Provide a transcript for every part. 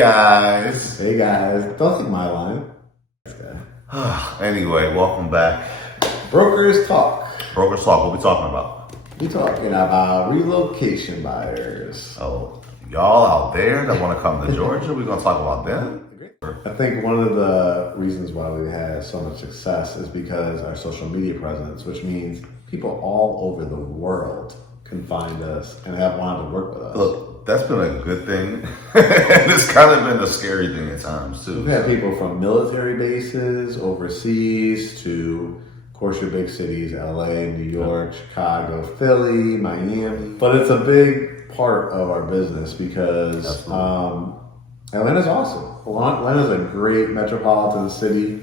guys. Hey guys. Don't take my line. Anyway, welcome back. Brokers Talk. Brokers Talk. What we talking about? We talking about relocation buyers. Oh, y'all out there that want to come to Georgia, we're gonna talk about them. I think one of the reasons why we had so much success is because our social media presence, which means people all over the world can find us and have wanted to work with us. Look, that's been a good thing. And it's kind of been a scary thing at times too. We've had people from military bases, overseas, to, of course, your big cities, LA, New York, Chicago, Philly, Miami. But it's a big part of our business because Atlanta's awesome. Atlanta's a great metropolitan city.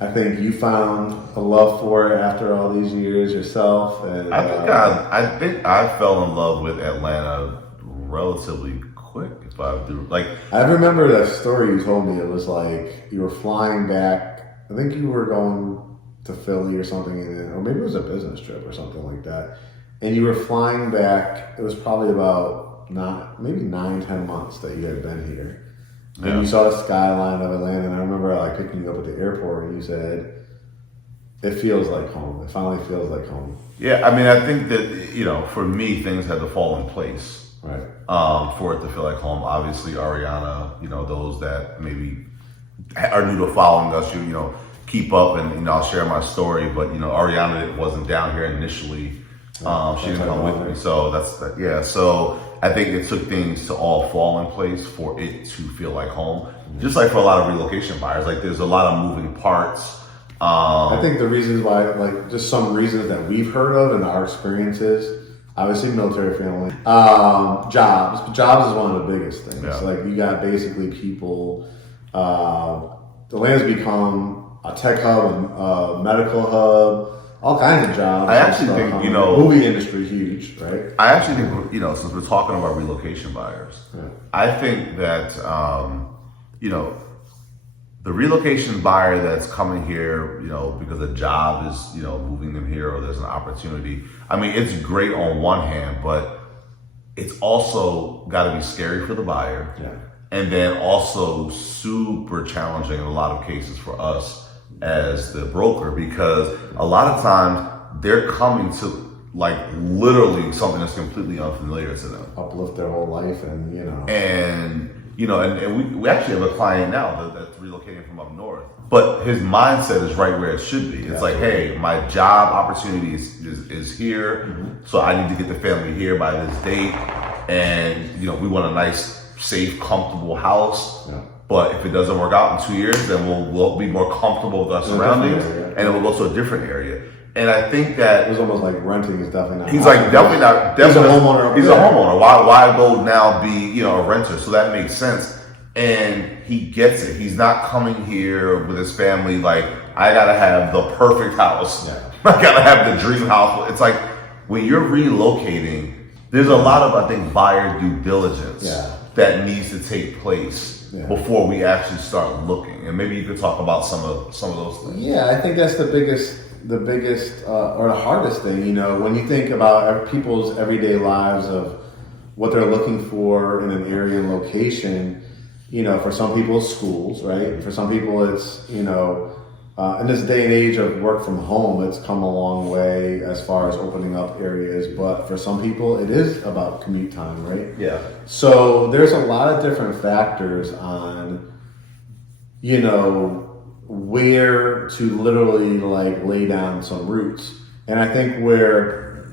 I think you found a love for it after all these years yourself. And I think I fell in love with Atlanta relatively quick. If I do, I remember that story you told me. It was like you were flying back. I think you were going to Philly or something, or maybe it was a business trip or something like that. And you were flying back. It was probably about 9-10 months that you had been here. And you saw the skyline of Atlanta, and I remember picking you up at the airport, and you said, "It feels like home. It finally feels like home." Yeah, I mean, I think that for me, things had to fall in place, right, for it to feel like home. Obviously, Ariana, those that maybe are new to following us, keep up, and I'll share my story. But Ariana wasn't down here initially. She didn't come with me, so that's that. Yeah, so. I think it took things to all fall in place for it to feel like home. Just like for a lot of relocation buyers, there's a lot of moving parts. I think the reasons why, just some reasons that we've heard of in our experiences, obviously military family, jobs. Jobs is one of the biggest things. Yeah. You got basically people, the land's become a tech hub, a medical hub, all kinds of jobs. I actually think, movie industry huge, right? I actually think, since we're talking about relocation buyers, I think that, the relocation buyer that's coming here, because a job is, moving them here or there's an opportunity. I mean, it's great on one hand, but it's also got to be scary for the buyer. Yeah. And then also super challenging in a lot of cases for us as the broker, because a lot of times they're coming to literally something that's completely unfamiliar to them. Uplift their whole life and we actually have a client now that's relocating from up north, but his mindset is right where it should be. It's hey, my job opportunity is here, so I need to get the family here by this date, and we want a nice, safe, comfortable house. Yeah. But if it doesn't work out in 2 years, then we'll be more comfortable with our surroundings, and then we'll go to a different area. And I think that it was almost like renting is definitely not. He's definitely not. He's a homeowner. He's a homeowner. Why go now be a renter? So that makes sense, and he gets it. He's not coming here with his family I gotta have the perfect house. Yeah. I gotta have the dream house. It's when you're relocating, there's a lot of buyer due diligence that needs to take place. Yeah. Before we actually start looking, and maybe you could talk about some of those things. Yeah, I think that's the biggest or the hardest thing. When you think about people's everyday lives of what they're looking for in an area and location. For some people it's schools, right? For some people it's in this day and age of work from home, it's come a long way as far as opening up areas. But for some people, it is about commute time, right? Yeah. So there's a lot of different factors on, where to literally lay down some roots. And I think where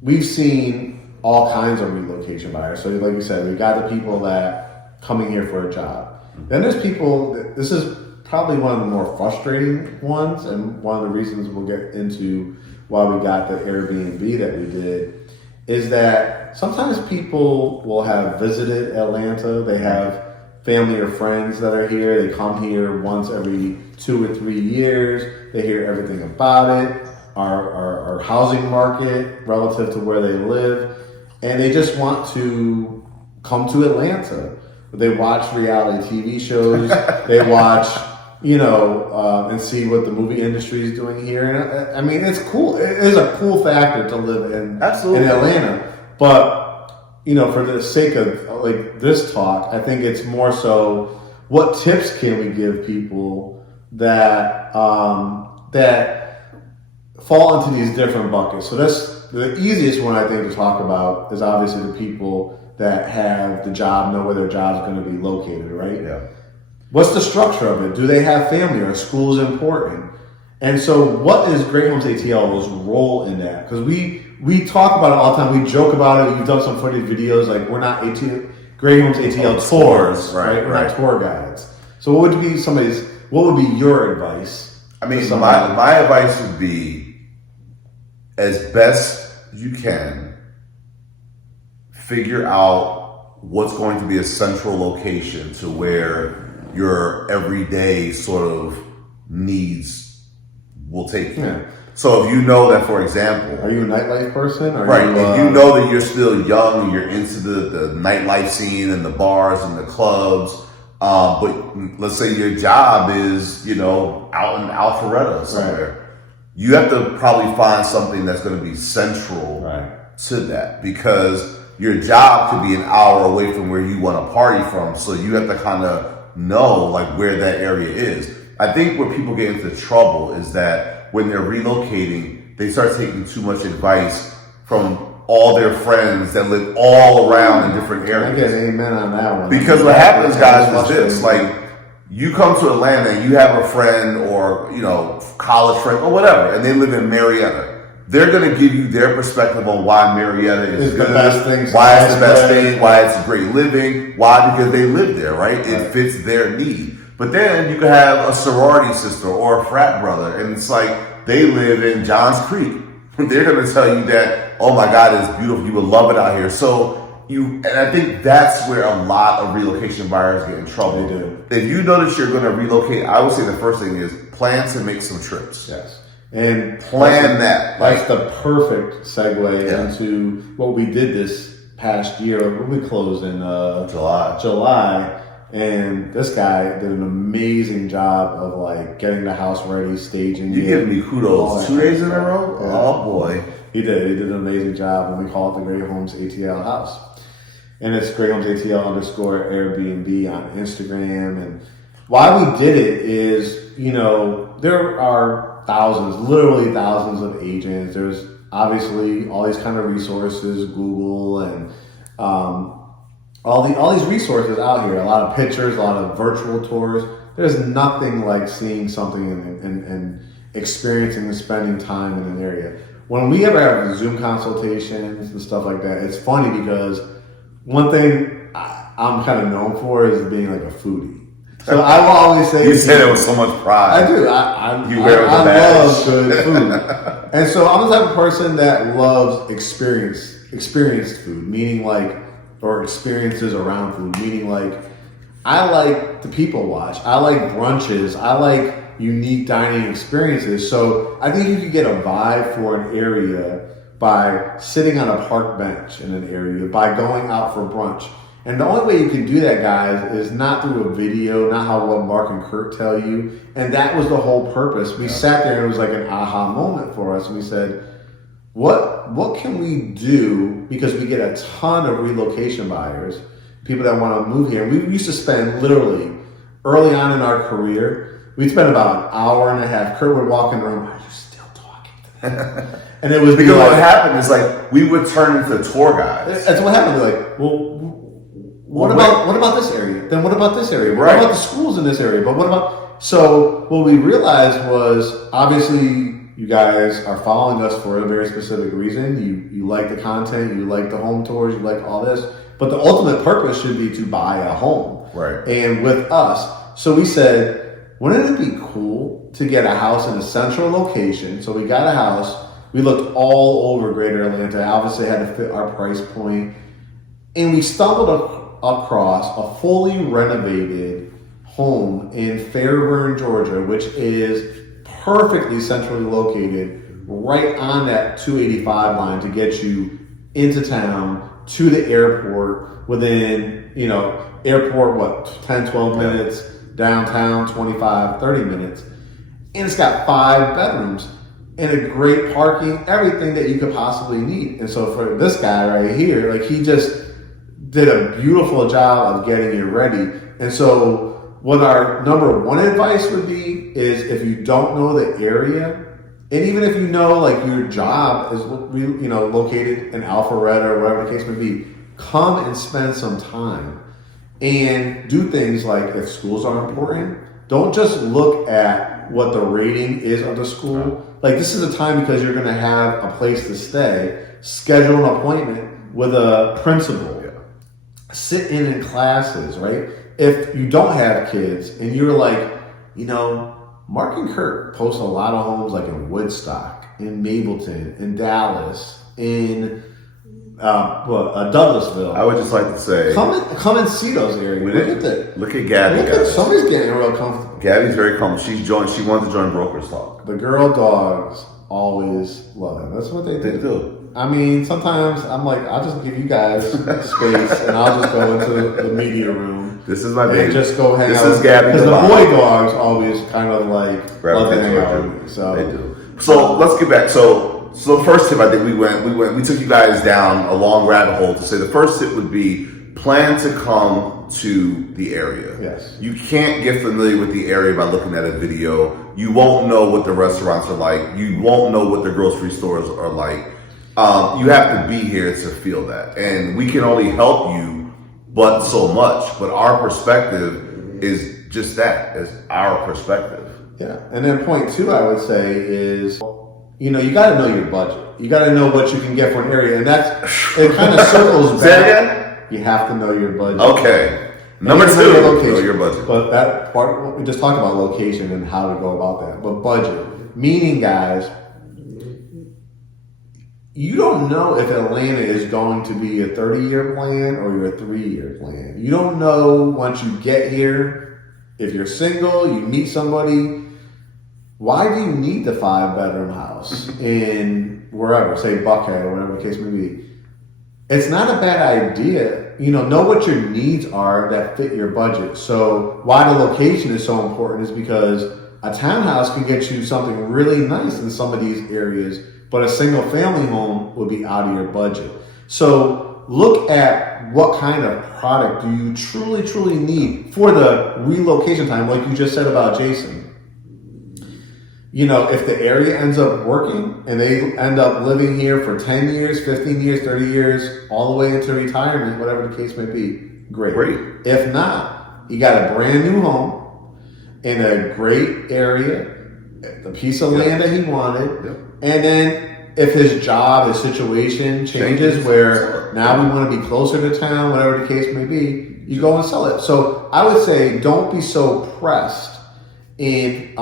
we've seen all kinds of relocation buyers. So like you said, we got the people that coming here for a job. Then there's people, this is probably one of the more frustrating ones, and one of the reasons we'll get into why we got the Airbnb that we did, is that sometimes people will have visited Atlanta. They have family or friends that are here. They come here once every 2 or 3 years. They hear everything about it, our housing market relative to where they live, and they just want to come to Atlanta. They watch reality TV shows. They watch and see what the movie industry is doing here. And I mean, it's cool. It is a cool factor to live in Atlanta. But for the sake of like this talk, I think it's more so what tips can we give people that that fall into these different buckets. So that's the easiest one I think to talk about is obviously the people that have the job, know where their job's going to be located, right? Yeah. What's the structure of it? Do they have family? Are schools important? And so what is Great Homes ATL's role in that? Because we talk about it all the time. We joke about it. You've done some funny videos. Like, we're not Great Homes ATL tours, right? We're not tour guides. So what would be your advice? I mean, my advice would be, as best you can, figure out what's going to be a central location to where your everyday sort of needs will take you. Yeah. So if you know that, for example, are you a nightlife person? If you know that you're still young and you're into the nightlife scene and the bars and the clubs, but let's say your job is, out in Alpharetta somewhere, right, you have to probably find something that's going to be central to that, because your job could be an hour away from where you want to party from. So you have to kind of know like where that area is. I think where people get into trouble is that when they're relocating, they start taking too much advice from all their friends that live all around in different areas. I guess amen on that one. Because what happens, guys, is this: like, you come to Atlanta and you have a friend or college friend or whatever, and they live in Marietta. They're going to give you their perspective on why Marietta is good, the best thing, why it's the best thing, why it's great living, why, because they live there, right? It fits their need. But then you could have a sorority sister or a frat brother, and it's like they live in Johns Creek. They're going to tell you that, oh my God, it's beautiful. You would love it out here. And I think that's where a lot of relocation buyers get in trouble. They do. If you know that you're going to relocate, I would say the first thing is plan to make some trips. Yes. And plan that. That's the perfect segue into what we did this past year. When we closed in July. And this guy did an amazing job of like getting the house ready, staging. You giving me kudos 2 days in a row? Yeah. Oh boy. He did an amazing job, and we call it the Great Homes ATL house. And it's Great Homes ATL _Airbnb on Instagram. And why we did it is, there are literally thousands of agents. There's obviously all these kind of resources, Google and all these resources out here, a lot of pictures, a lot of virtual tours. There's nothing like seeing something and experiencing and spending time in an area. When we ever have Zoom consultations and stuff like that, it's funny because one thing I'm kind of known for is being like a foodie. So I will always say, you said it with so much pride. I do. I love good food, and so I'm the type of person that loves experienced food, meaning or experiences around food, meaning I like the people watch. I like brunches. I like unique dining experiences. So I think you can get a vibe for an area by sitting on a park bench in an area, by going out for brunch. And the only way you can do that, guys, is not through a video, not what Mark and Kurt tell you. And that was the whole purpose. We sat there and it was like an aha moment for us. And we said, what can we do? Because we get a ton of relocation buyers, people that want to move here. And we used to spend literally early on in our career, we'd spend about an hour and a half. Kurt would walk in the room, are you still talking to them? And it was because what happened is we would turn into tour guides. That's what happened. We're well, what about this area? Then what about this area? What about the schools in this area? But what about... So what we realized was, obviously, you guys are following us for a very specific reason. You like the content, you like the home tours, you like all this. But the ultimate purpose should be to buy a home. Right. And with us, so we said, wouldn't it be cool to get a house in a central location? So we got a house. We looked all over Greater Atlanta. Obviously, it had to fit our price point. And we stumbled across a fully renovated home in Fairburn, Georgia, which is perfectly centrally located right on that 285 line to get you into town, to the airport within, airport, 10, 12 minutes, downtown, 25, 30 minutes. And it's got 5 bedrooms and a great parking, everything that you could possibly need. And so for this guy right here, did a beautiful job of getting you ready. And so what our number one advice would be is if you don't know the area, and even if you know like your job is located in Alpharetta or whatever the case may be, come and spend some time and do things like if schools are important, don't just look at what the rating is of the school. Like this is a time because you're going to have a place to stay, schedule an appointment with a principal, sit in classes, right? If you don't have kids and you're like, Mark and Kurt post a lot of homes like in Woodstock, in Mableton, in Dallas, in Douglasville. I would just like to say, come and see those areas. Look at Gabby. Somebody's getting real comfortable. Gabby's very comfortable. She wanted to join Brokers Talk. The girl dogs always love it. That's what they do. They do. I mean, sometimes I'm like, I'll just give you guys space, and I'll just go into the media room. This is my baby. And just go hang out. This is Gabby. Because the boy dogs always kind of like love to hang out with me. So they do. So let's get back. So the first tip, I think we took you guys down a long rabbit hole to say the first tip would be plan to come to the area. Yes. You can't get familiar with the area by looking at a video. You won't know what the restaurants are like. You won't know what the grocery stores are like. You have to be here to feel that. And we can only help you but so much. But our perspective is just that, is our perspective. Yeah. And then point two, I would say is, you got to know your budget. You got to know what you can get for an area. And it kind of circles back. Say that again? You have to know your budget. Okay. Number two, know your budget. But that part, we just talked about location and how to go about that. But budget, meaning guys, you don't know if Atlanta is going to be a 30-year plan or your 3-year plan. You don't know once you get here, if you're single, you meet somebody, why do you need the 5-bedroom house in wherever, say Buckhead or whatever the case may be? It's not a bad idea. Know what your needs are that fit your budget. So why the location is so important is because a townhouse can get you something really nice in some of these areas, but a single family home would be out of your budget. So look at what kind of product do you truly, truly need for the relocation time, like you just said about Jason. If the area ends up working and they end up living here for 10 years, 15 years, 30 years, all the way into retirement, whatever the case may be, great. If not, you got a brand new home in a great area, the piece of land that he wanted, and then if his job, his situation changes where now we want to be closer to town, whatever the case may be, you go and sell it. So I would say don't be so pressed in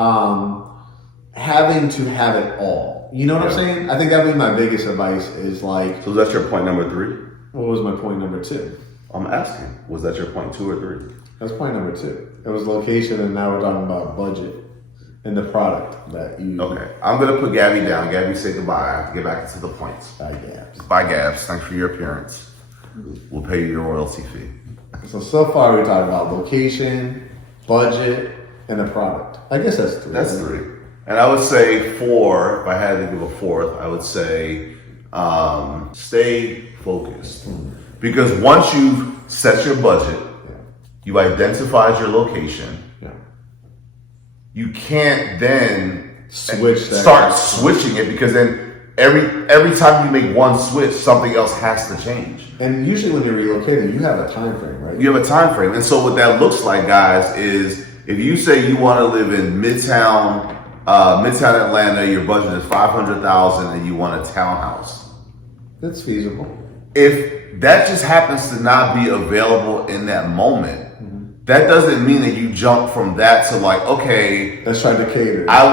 having to have it all. You know what I'm saying? I think that would be my biggest advice is like... So that's your point number 3? What was my point number 2? I'm asking. Was that your point 2 or 3? That's point number 2. It was location, and now we're talking about budget and the product that you... Okay. I'm going to put Gabby down. Gabby, say goodbye. I have to get back into the points. Bye, Gabs. Bye, Gabs. Thanks for your appearance. We'll pay you your royalty fee. So far we talked about location, budget, and the product. I guess that's 3. That's 3. And I would say 4, if I had to give a 4th, I would say stay focused. Because once you set your budget, you identified your location, you can't then start switching it, because then every time you make one switch, something else has to change. And usually when you're relocating, you have a time frame, right? You have a time frame. And so what that looks like, guys, is if you say you want to live in Midtown Atlanta, your budget is $500,000 and you want a townhouse. That's feasible. If that just happens to not be available in that moment, that doesn't mean that you jump from that to like, okay, let's try Decatur. I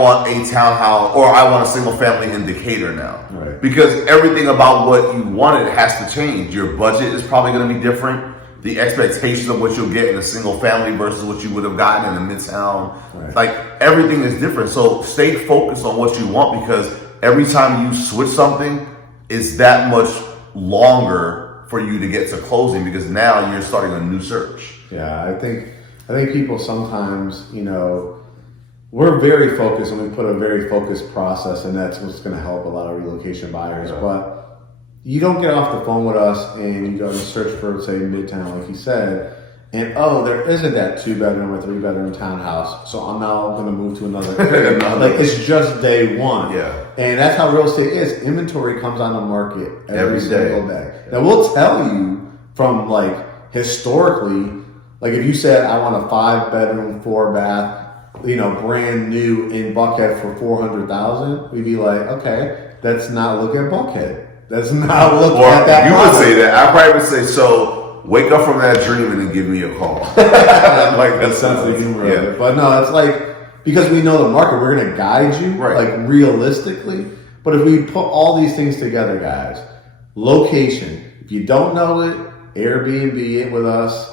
want a townhouse, or I want a single family in Decatur now. Right. Because everything about what you wanted has to change. Your budget is probably going to be different. The expectations of what you'll get in a single family versus what you would have gotten in a Midtown. Right. Like everything is different. So stay focused on what you want, because every time you switch something, it's that much longer for you to get to closing, because now you're starting a new search. Yeah, I think people sometimes, we're very focused and we put a very focused process, and that's what's going to help a lot of relocation buyers. Yeah. But you don't get off the phone with us and you go and search for, say, Midtown, like you said, and there isn't that 2-bedroom or 3-bedroom townhouse, so I'm now going to move to another area. Like, it's just day one. Yeah. And that's how real estate is. Inventory comes on the market every single day. Yeah. Now, we'll tell you from, like, historically, like, if you said, I want a 5-bedroom, 4-bath, brand new in Buckhead for $400,000, we'd be like, okay, let's not look at Buckhead. Let's not look at that. You would say that. I probably would say, so wake up from that dream and then give me a call. Like, that sounds like humor. Yeah. But no, it's like, because we know the market, we're going to guide you, like, realistically. But if we put all these things together, guys, location, if you don't know it, Airbnb it with us,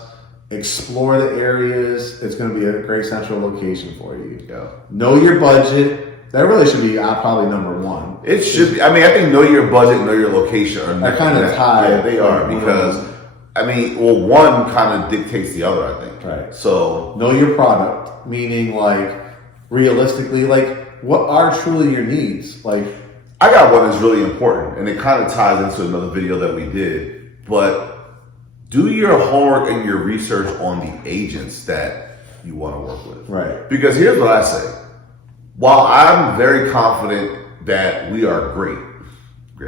explore the areas. It's going to be a great central location for you. Yeah. Know your budget. That really should be probably number one. It should be. I mean, I think know your budget, know your location. They're kind of tied. Yeah, they are, because, I mean, one kind of dictates the other, I think. Right. So know your product, meaning, like, realistically, like, what are truly your needs? Like, I got one that's really important, and it kind of ties into another video that we did, but do your homework and your research on the agents that you want to work with. Right. Because here's what I say. While I'm very confident that we are great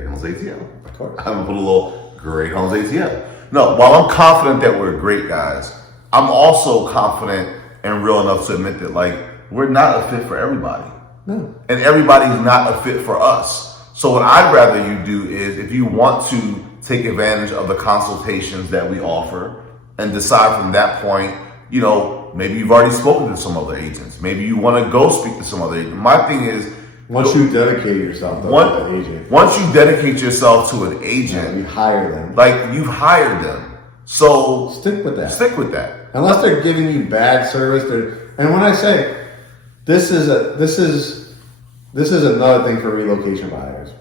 Homes ATL. Of course. I'm gonna put a little Great Homes ATL. No, while I'm confident that we're great guys, I'm also confident and real enough to admit that, like, we're not a fit for everybody. No. And everybody's not a fit for us. So what I'd rather you do is, if you want to take advantage of the consultations that we offer and decide from that point, maybe you've already spoken to some other agents. Maybe you want to go speak to some other agents. My thing is, once you dedicate yourself to an agent. Once you dedicate yourself to an agent, you hire them. Like, you've hired them. So stick with that. Stick with that. Unless they're giving you bad service, and when I say this is another thing for relocation buyers.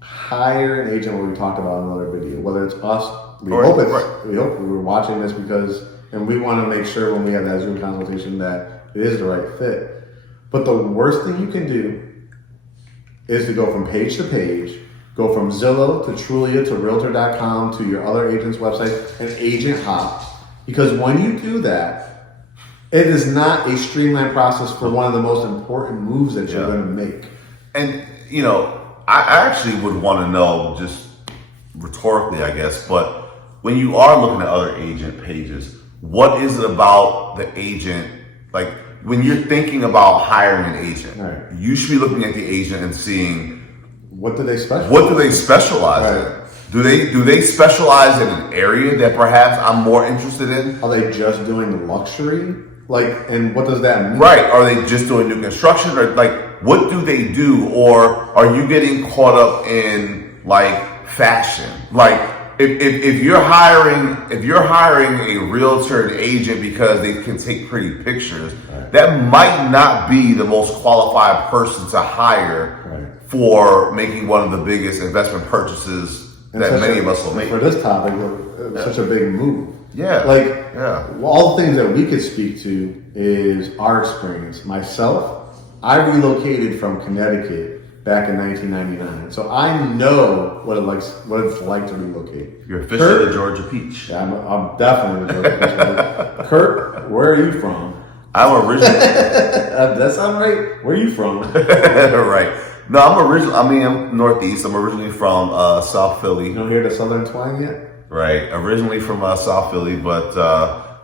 Hire an agent, what we talked about in another video. Whether it's us, we hope we're watching this and we want to make sure when we have that Zoom consultation that it is the right fit. But the worst thing you can do is to go from page to page, go from Zillow to Trulia to Realtor.com to your other agent's website and agent hop. Because when you do that, it is not a streamlined process for one of the most important moves that you're going to make. And, I actually would want to know, just rhetorically, I guess, but when you are looking at other agent pages, what is it about the agent, like, when you're thinking about hiring an agent, you should be looking at the agent and seeing what do they specialize? What do they specialize in? Do they specialize in an area that perhaps I'm more interested in? Are they just doing luxury? Like, and what does that mean? Right. Are they just doing new construction, or like, what do they do? Or are you getting caught up in, like, fashion? Like, if you're hiring a realtor and agent because they can take pretty pictures, that might not be the most qualified person to hire for making one of the biggest investment purchases that many of us will make. For this topic, such a big move. All the things that we could speak to is our experience. Myself, I relocated from Connecticut back in 1999, so I know what it's like to relocate. You're officially the Georgia Peach. Yeah, I'm definitely the Georgia Peach. Kurt, where are you from? I'm originally. That sound right? Where are you from? Right. No, I'm Northeast. I'm originally from South Philly. You don't hear the Southern twang yet? Right. Originally from South Philly, but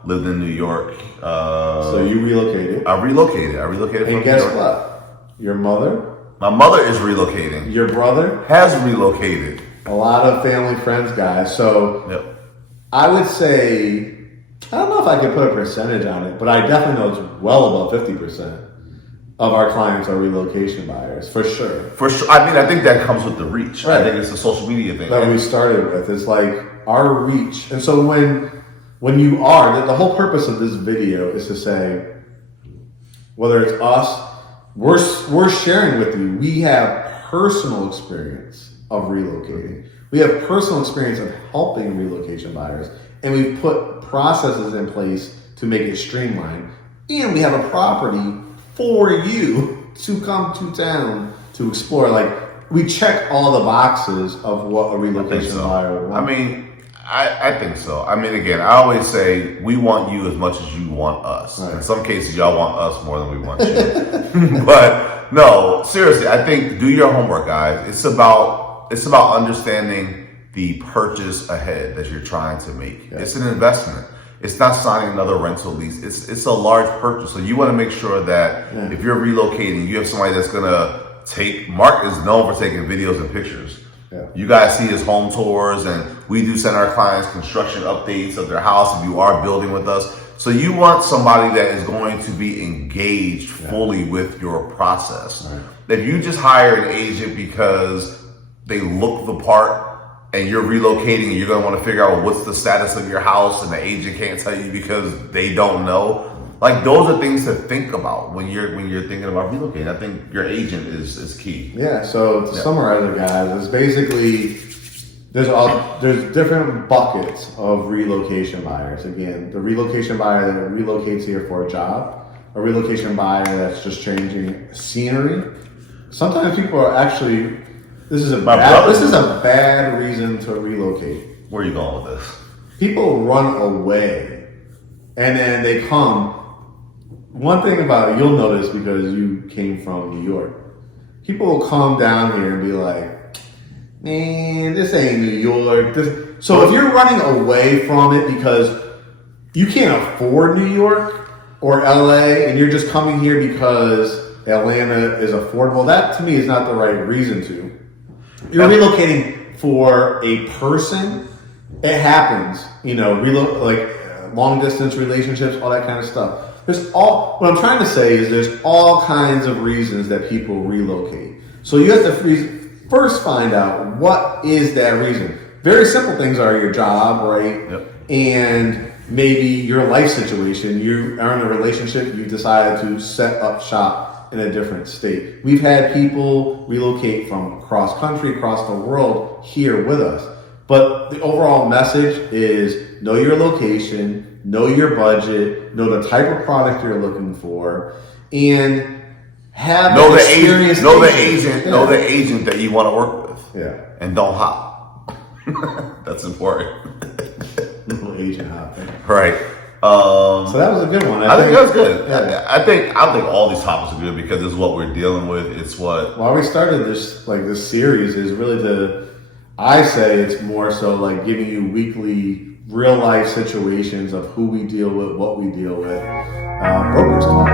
lived in New York. So you relocated? I relocated from New York. And guess what? Your mother? My mother is relocating. Your brother? Has relocated. A lot of family, friends, guys. So I would say, I don't know if I could put a percentage on it, but I definitely know it's well above 50% of our clients are relocation buyers, for sure. For sure. I mean, I think that comes with the reach. I think it's a social media thing. That we started with. It's like our reach. And so when you are, the whole purpose of this video is to say, whether it's us, we're sharing with you, we have personal experience of relocating. We have personal experience of helping relocation buyers. And we've put processes in place to make it streamlined. And we have a property for you to come to town to explore. Like, we check all the boxes of what a relocation buyer would want. I mean, I think so. I mean, again, I always say we want you as much as you want us. Right. In some cases, y'all want us more than we want you. But no, seriously, I think do your homework, guys. It's about understanding the purchase ahead that you're trying to make. Yeah. It's an investment. It's not signing another rental lease. It's a large purchase. So you want to make sure that if you're relocating, you have somebody that's gonna Mark is known for taking videos and pictures. Yeah. You guys see his home tours, and we do send our clients construction updates of their house if you are building with us. So you want somebody that is going to be engaged fully with your process. Right. If you just hire an agent because they look the part and you're relocating and you're going to want to figure out what's the status of your house and the agent can't tell you because they don't know, like those are things to think about when you're thinking about relocating. I think your agent is key. Yeah. So to summarize it, guys, it's basically there's different buckets of relocation buyers. Again, the relocation buyer that relocates here for a job, a relocation buyer that's just changing scenery. Sometimes people are actually this is a bad reason to relocate. Where are you going with this? People run away and then they come. One thing about it, you'll notice because you came from New York, people will come down here and be like, man, this ain't New York. So if you're running away from it because you can't afford New York or LA and you're just coming here because Atlanta is affordable, that to me is not the right reason to. You're relocating for a person. It happens, long distance relationships, all that kind of stuff. What I'm trying to say is there's all kinds of reasons that people relocate. So you have to first find out what is that reason. Very simple things are your job, right? Yep. And maybe your life situation. You are in a relationship, you decided to set up shop in a different state. We've had people relocate from across country, across the world here with us. But the overall message is know your location, know your budget, know the type of product you're looking for, and have know the agent that you want to work with. Yeah. And don't hop. That's important. Little agent hopping. Right. So that was a good one. I think that was good. Yeah. I think all these topics are good because this is what we're dealing with. It's what. Why we started this series is really I say it's more so like giving you weekly real life situations of who we deal with, what we deal with. Brokers talk.